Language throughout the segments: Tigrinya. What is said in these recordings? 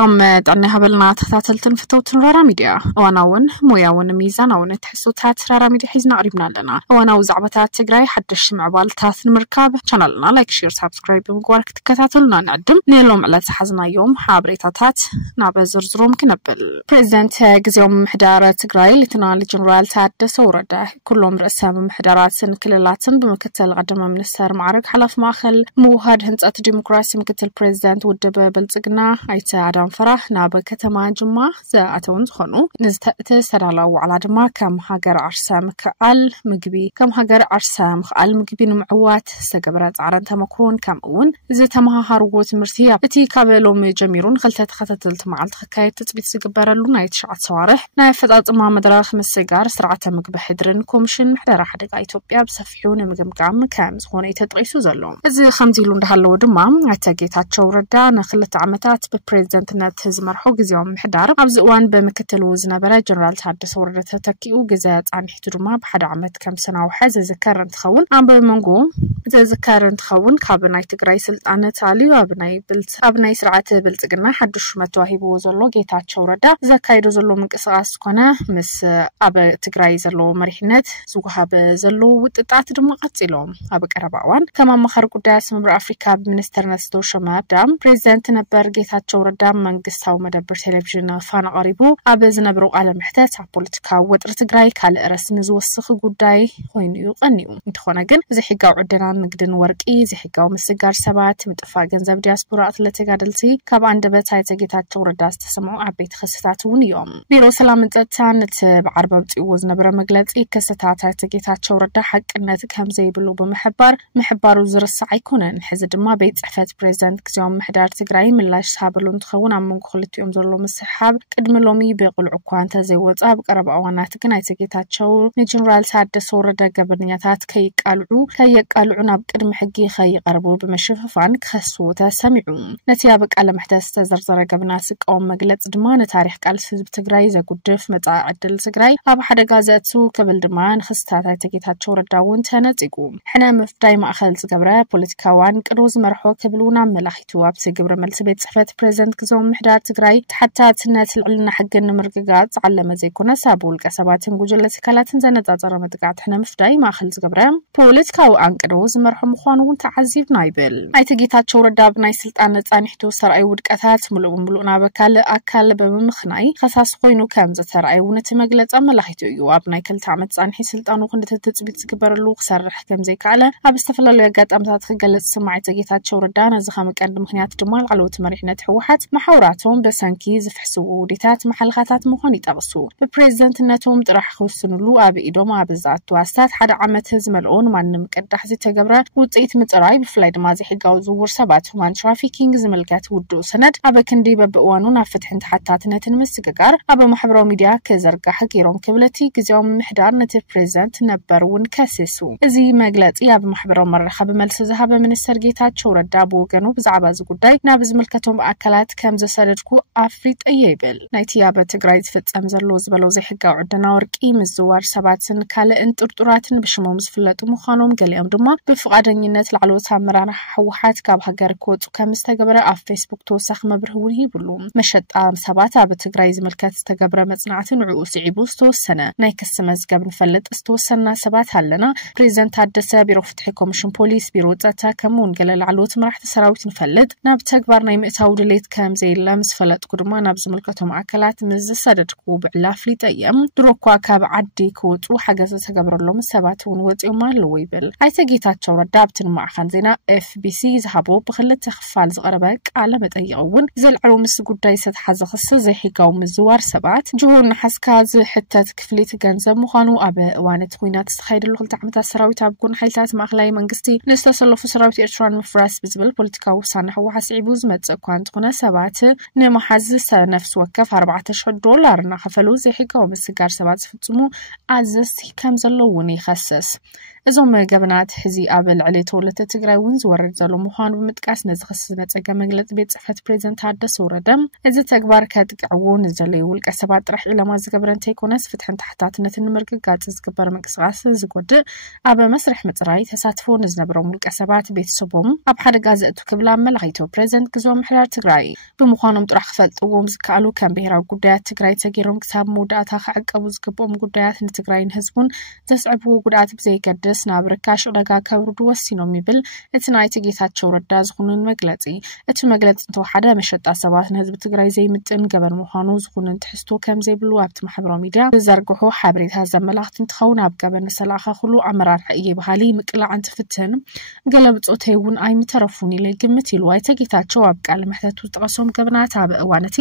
سلام دعني هبلنا تتاتلتن فتوتن رارا ميديا واناون موياون ميزاناون تحسوتات رارا ميديا حيزنا قريبنا لنا واناو زعبتات تقراي حدش معبالتات المركاب شانلنا لايك شير سابسكرايب بمقوارك تكتاتلنا نقدم نيلوم على تحزنا يوم حابريتاتات نابا زرزروم كنبل بريزنت قزيوم محدارة تقراي لتنال جنرال تادس ورده كلهم رأسهم محدارات سن كللاتن بمكتل قدم منستر معرك حلف ماخل موهاد هنتات ديمقراسي مكتل بريزنت ودب بلتقنا ايتا عدم فرح نابا كتما جمع زاعتون خنو نزتسرالو على دما كم هاجر عرسام كأل مقبي كم هاجر عرسام خال مقبي نمعوات سقبرات عران تمكرون كم اون زي تمها هاروت مرسيا اتي كابلوم جميرون خلتت خطتلت معلت خكاية تتبيت سقبرالو نايت شعات صوارح نايفتات ما مدراخ مسيقار سرعة مقبي حدرن كومشن محدارا حدق ايتوبيا بسفحون مقمقام كام زخوني تدريسو زلو ازي خمزيلون دهالو دمام عتاقيتات شوردا نخلت عمتات ببريزنتنات زمرحو قزيوم محدار عبزقوان بمكتلو زنبرا جنرال تحدث ورده تتكيو قزات عن حترما بحد عمت كم سنة وحاز ذكرن تخون عم بمنقو ذكرن تخون كابناي تقراي سلطانة تالي وابناي سرعة بلتقنا حدش متواهبو زلو جيتات شوردا زكايدو زلو منقصاص كونه مس اب تقراي زلو مريحنت زوها بزلو وتطات دم قصيلوم اب قرباوان كما مخر قداس مبر افريكا بمنستر نستو شماب دام بريزنت نبر جيتات شوردا منقصاو مدبر تلفزيون فانا قريبو اب زنبرو على محتاج بوليتيكا وطر تقراي كال رسم زوسخ غداي خوينو يقنيو انتخونا جن زي حقاو عدنا نقدن ورقي زي حقاو مسجار سبات مطفا ገንዘብ ዲያስፖራ አትለተጋደልቲ ካብ አንደበት አይተጌታቸው ረዳስ ተሰማው አቤት ክስተታቱን ይዮም ቢሮ ሰላም ጸጥታነት በአርባብ ጽው ዝነበረ መግለጽ ይከሰታት አይተጌታቸው ረዳ ሐቅነት ከምዘይ ብሎ በመሐባሩ ዝርሳ አይኮነን ሕዝ ድማ ቤት ጽፈት ፕሬዝዳንት ግዜም ምሕዳር ትግራይ ምላሽ ሳብሉን ተኸውን አመንኩ ክልቲዮም ዘሎ መስሐብ ቅድም ሎሚ በቅልዑ ኳንተ ዘይወጻ በቀረባዋናት ግን አይተጌታቸው ጀነራል ታደሰ ወረደ ገበኛታት ከይቃልዑ ናብ ቅድም ሕጊ ከይቀርቡ በመሸፈፋን ከሱ ተሰሚዑ ነቲያ በቃለ محتاج ተዘርዘረ ገበናት ስቃው መግለጽ ድማ ነታሪክ ቃል ህዝብ ትግራይ ዘጉድፍ መጻ ዕድል ትግራይ ኣብ ሓደ ጋዜጡ ከብል ድማ ንክስታት አይተጌታቸው ረዳውን ተነጽቁ ሕና መፍዳይ ማእኸል ዝገብረ ፖለቲካዋን ቅዱስ መርሖ ከብሉና መላኺቱ ኣብ ዝግብረ መልስ ቤት ጽፈት ፕሬዝዳንት ግዜም ምሕዳር ትግራይ ተሓታትነት ልዕልና ሕግን ምርግጋጽ ዓለመ ዘይኮነ ሳቡል ቀሰባትን ጉጅለት ካላትን ዘነጻጸረ መጥቃት ሕና መፍዳይ ማእኸል ዝገብረ ፖለቲካው አንቅዱስ መርሖ ምዃኑን ተዓዚብና ይብል አይተጌታቸው ረዳ ብናይ ስልጣን ነጻኒሕቱ ሰርአይ ውድቀታት ሙሉና በካል አካል በመምኽናይ خصاص ኮይኑ ከም ዘተርአይ ውነት መግለጽ መላኺቱ እዩ ኣብ ናይ ክልተ ዓመት ጻንሒ ስልጣኑ ክንደተጽቢት ዝግበረሉ ክሰርሕ ከም ዘይካለ ኣብ ዝተፈለለዩ አጋጣምታት ክገለጽ ሰማዕተ ጌታቸው ረዳ ነዚ ከምቀንድ ምኽንያት ድማ ዓለውት መሪሕነት ህወሓት ማሕውራቶም በሰንኪ ዝፍሕስው ዲታት መሐልኻታት ምኾን ይጠቕሱ በፕሬዝዳንትነቶም ጥራሕ ክውስንሉ ኣብ ኢዶም ኣብዛት ዋስታት ሓደ ዓመት ዝመልኦን ማንም ቀዳሕ ዝተገብረ ውጽኢት ምጽራይ ብፍላይ ድማ ዝሕጋው ዝውር ሰባት ሁማን ትራፊኪንግ ዝመልከት ውዱ ሰነድ ኣብ ክንዲ በብእዋኑን ኣብ ፍትሕን ተሓታትነትን ምስግጋር ኣብ ማሕበራዊ ሚድያ ከዘርጋሕ ገይሮም ክብለቲ ግዜም ምሕዳር ነቲ ፕሬዝዳንት ነበሩን ከሰሱ እዚ መግለጺ ኣብ ማሕበራዊ መራኸቢ መልስ ዝሃበ ሚኒስተር ጌታቸው ረዳ ብወገኑ ብዛዕባ እዚ ጉዳይ ናብ ዝምልከቶም ኣካላት ከም ዘሰደድኩ ኣፍሪጥ ይብል ናይቲ ኣብ ትግራይ ዝፍጸም ዘሎ ዝበለው ዘይሕጋው ዕድና ወርቂ ምዝዋር ሰባትን ካልእን ጥርጡራትን ብሽሞም ዝፍለጡ ምዃኖም ገሊኦም ድማ ብፍቃደኝነት ላዕሎት ኣመራርሓ ህወሓት ካብ ሃገር ክወጹ ከም ዝተገበረ ኣብ ፌስቡክ ተወሳኺ መብርህውን ይብሉ መሸጣ ሰባት ኣብ ትግራይ ዝምልከት ዝተገብረ መጽናዕትን ንዕኡ ስዒቡ ዝተወሰነ ናይ ክስ መዝገብ ንፈልጥ ዝተወሰና ሰባት ኣለና ፕሬዝዳንት ታደሰ ቢሮ ፍትሒ ኮሚሽን ፖሊስ ቢሮ ጸጥታ ከምውን ገለ ላዕሎት መራሕቲ ሰራዊት ንፈልጥ ናብ ተግባር ናይ ምእታው ድሌት ከም ዘይላ ምስ ፈለጥኩ ድማ ናብ ዝምልከቶም ኣካላት ምስ ዝሰደድኩ ብዕላፍ ሊጠየም ድሮኳ ካብ ዓዲ ክወጹ ሓገዝ ተገብረሎም ሰባት እውን ወጽኦም ኣለዎ ይብል አይተጌታቸው ረዳ ኣብትን ማዕኸን ዜና ኤፍቢሲ ዝሃቦ ብክልተ ክፋል ዝቀረበ ቃለ መጠይቅውን ዘልዕሉ ምስ ጉዳይ ዝተሓዘ ክስ ዘይሕጋው ምዝዋር ሰባት ጅሁን ሓስካ ዝሕተት ክፍሊት ገንዘብ ምዃኑ ኣብ እዋነት ኩናት ዝተኻየደሉ ክልተ ዓመታት ሰራዊት ኣብ ጎን ሓይልታት ማእከላይ መንግስቲ ንዝተሰለፉ ሰራዊት ኤርትራን ምፍራስ ብዝብል ፖለቲካዊ ውሳነ ህወሓት ስዒቡ ዝመጽእ እኳ እንተኾነ ሰባት ንመሓዝ ነፍሲ ወከፍ $4,000 እናኸፈሉ ዘይሕጋው ምስጋር ሰባት ዝፍጽሙ ኣዘዝቲ ከም ዘለውን ይኸስስ እዞም ገበናት ሕዚ ኣብ ልዕሊ ተወለተ ትግራይ እውን ዝወርድ ዘሎ ምዃኑ ብምጥቃስ ነዚ ክስ ዝመፀገ መግለፂ ቤት ጽሕፈት ፕሬዚደንት ታደሰ ወረደ እዚ ተግባር ከጥቅዕዎ ንዘለዩ ውልቀ ሰባት ጥራሕ ኢላማ ዝገበረ እንተይኮነስ ፍትሕን ታሕታትነትን ንምርግጋጽ ዝግበር ምንቅስቓስ ዝጎድእ ኣብ መስርሕ ምጽራይ ተሳትፎ ንዝነበሮም ውልቀ ሰባት ቤተሰቦም ኣብ ሓደጋ ዘእቱ ክብላ ኣመላኺቱ ፕሬዚደንት ግዝያዊ ምሕዳር ትግራይ ብምዃኖም ጥራሕ ክፈልጥዎም ዝከኣሉ ከም ብሄራዊ ጉዳያት ትግራይ ተገይሮም ክሳብ መወዳእታ ክዕቀቡ ዝግብኦም ጉዳያት ንትግራይን ህዝቡን ዘስዕብዎ ጉድኣት ብዘይገድስ ናብ ርካሽ ዕዳጋ ከብርዱ ወሲኖም ይብል እቲ ናይቲ ጌታቸው ረዳ ዝኹንን መግለጺ እቲ መግለጺ እንተወሓደ መሸጣ ሰባት ንህዝቢ ትግራይ ዘይምጥን ገበን ምዃኑ ዝኹንን ትሕዝቶ ከም ዘይብሉ ኣብቲ ማሕበራዊ ሚድያ ዝዘርግሑ ሓበሬታ ዘመላኽት እንትኸውን ኣብ ገበን ዝተለኣኻኽሉ ኣመራርሓ እየ ባህሊ ምቅላዕ እንትፍትን ገለ ብፆተይ እውን ኣይምተረፉን ኢለ ይግምት ኢሉ ኣይተ ጌታቸው ኣብ ቃል መሕተቱ ዝጠቐሶም ገበናት ኣብ እዋን እቲ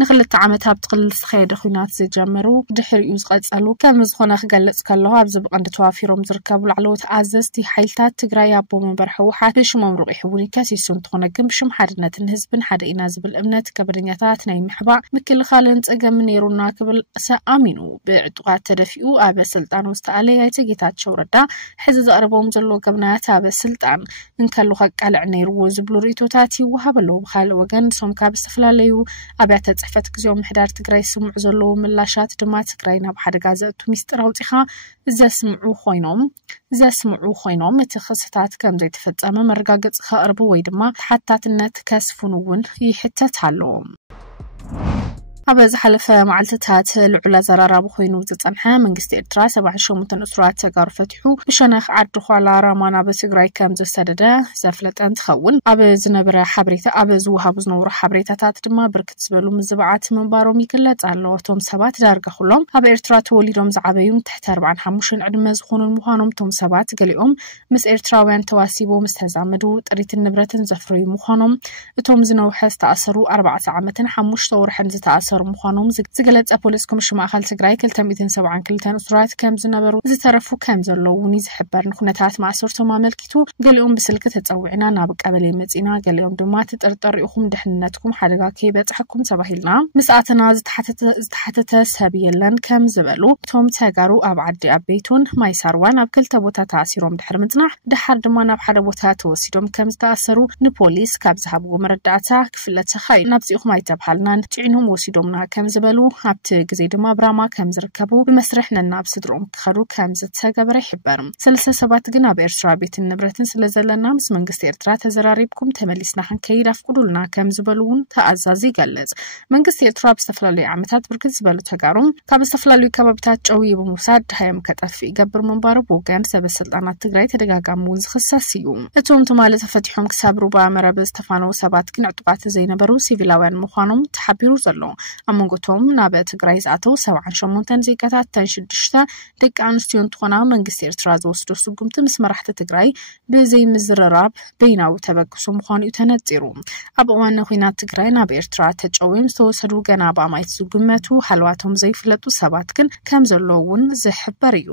ንክልተ ዓመት ኣብ ትቕልል ዝኸየደ ኩናት ዝጀመሩ ድሕሪኡ ዝቐጸሉ ከም ዝኾነ ክገልጽ ከለኹ ኣብዚ ብቐንዲ ተዋፊሮም ዝርከቡ ላዕለዎት ኣዘዝቲ ሓይልታት ትግራይ ኣቦ መንበር ሕወሓት ብሽሞም ርቑሕ እውን ይከሲሱ እንትኾነ ግን ብሽም ሓድነትን ህዝብን ሓደ ኢና ዝብል እምነት ገበደኛታት ናይ ምሕባእ ምክልኻልን ፀገምን ነይሩና ክብል ሰኣሚኑ ብዕጡቓት ተደፊኡ ኣብ ስልጣኑ ዝተኣለየ ኣይተ ጌታቸው ረዳ ሕዚ ዘቕርቦም ዘሎ ገበናት ኣብ ስልጣን እንከሉ ከቃልዕ ነይርዎ ዝብሉ ርእቶታት ይወሃበሉ ብኻልእ ወገን ሶም ካብ ዝተፈላለዩ ኣብያተ ጽሕፈት ግዝያዊ ምሕዳር ትግራይ ስምዑ ዘለዉ ምላሻት ድማ ትግራይ ናብ ሓደጋ ዘእቱ ሚስጥር ኣውፂኻ ዘስምዑ ኮይኖም እቲ ክስታት ከም ዘይተፈጸመ መረጋገፂ ከቕርቡ ወይ ድማ ተሓታትነት ከስፍኑ እውን ይሕተት ኣለዎ ኣብ ዝሓለፈ መዓልትታት ልዑል ኣዘራራቢ ኮይኑ ዝጸንሐ መንግስቲ ኤርትራ 78 እስራት ተጋሩ ፈቲሑ ብሸነኽ ዓዲ ኋላ ራማ ናብ ትግራይ ከም ዝሰደደ ዘፍለጠ እንትኸውን ኣብ ዝነበረ ሓበሬታ ኣብ ዝወሃቡ ዝነበሩ ሓበሬታታት ድማ ብርክት ዝበሉ ምዝባዓት ምንባሮም ይግለጽ ኣሎ እቶም ሰባት ዳርጋ ኩሎም ኣብ ኤርትራ ተወሊዶም ዝዓበዩ ትሕቲ 45 ዕድመ ዝኾኑ ምዃኖም እቶም ሰባት ገሊኦም ምስ ኤርትራውያን ተዋሲቦም ዝተዛመዱ ጥሪትን ንብረትን ዘፍረዩ ምዃኖም እቶም ዝነውሐ ዝተኣሰሩ 4 ዓመትን 5 ወርሕን ዝተኣሰሩ ምዃኖም ዝገለጸ ፖሊስ ኮሚሽን ማእከል ትግራይ 272 እስራት ከም ዝነበሩ ዝተረፉ ከም ዘለዉ እውን ዝሕበር ንኩነታት ማእሰርቶም ኣመልኪቱ ገሊኦም ብስልኪ ተፀዊዕና ናብ ቀበሌ መፂና ገሊኦም ድማ ተጠርጠሩ ኢኹም ድሕንነትኩም ሓደጋ ከይበፅሐኩም ተባሂልና ምስኣተና ዝተሓተተ ሰብ የለን ከም ዝበሉ እቶም ተጋሩ ኣብ ዓዲ ኣቤቱን ማይሳርዋን ኣብ ክልተ ቦታ ተኣሲሮም ድሕሪ ምጽናሕ ድሓር ድማ ናብ ሓደ ቦታ ተወሲዶም ከም ዝተኣሰሩ ንፖሊስ ካብ ዝሃብዎ መረዳእታ ክፍለጥ ተኻይሉ ናብዚኢኹም ኣይተባሃልና ጭዒኖም ወሲዶም ከም ዝበሉ ኣብቲ ግዜ ድማ ብራማ ከም ዝርከቡ ብመስርሕ ነናብ ስድሮም ክኸዱ ከም ዝተገበረ ይሕበር ሰለስተ ሰባት ግን ኣብ ኤርትራ ቤትን ንብረትን ስለዘለና ምስ መንግስቲ ኤርትራ ተዘራሪብኩም ተመሊስና ክንከይድ ኣፍቅዱልና ከም ዝበሉ እውን ተኣዛዚ ይገልጽ መንግስቲ ኤርትራ ብዝተፈላለዩ ዓመታት ብርክት ዝበሉ ተጋሩ ካብ ዝተፈላለዩ ከባቢታት ጨዊ ብምውሳድ ድሃዮም ከጠፍ ይገብር ምንባሩ ብወገን ሰበስልጣናት ትግራይ ተደጋጋሚ እውን ዝኽሰስ እዩ እቶም ትማሊ ተፈቲሖም ክሳብ ሩባ መረብ ዝተፋነው ሰባት ግን ዕጡቃት ዘይነበሩ ሲቪላውያን ምዃኖም ተሓቢሩ ዘሎ ኣመንጎቶም ናብ ትግራይ ዝኣተው 78 ዜጋታት 6 ደቂ ኣንስትዮ እንትኾና መንግስቲ ኤርትራ ዝወስዶ ስጉምቲ ምስ መራሕቲ ትግራይ ብዘይ ምዝርራብ በይናዊ ተበግሱ ምዃኑ እዩ ተነፂሩ ኣብ እዋን ኩናት ትግራይ ናብ ኤርትራ ተጨዊም ዝተወሰዱ ገና ብኣማይት ዝግመቱ ሓልዋቶም ዘይፍለጡ ሰባት ግን ከም ዘለዉ እውን ዝሕበር እዩ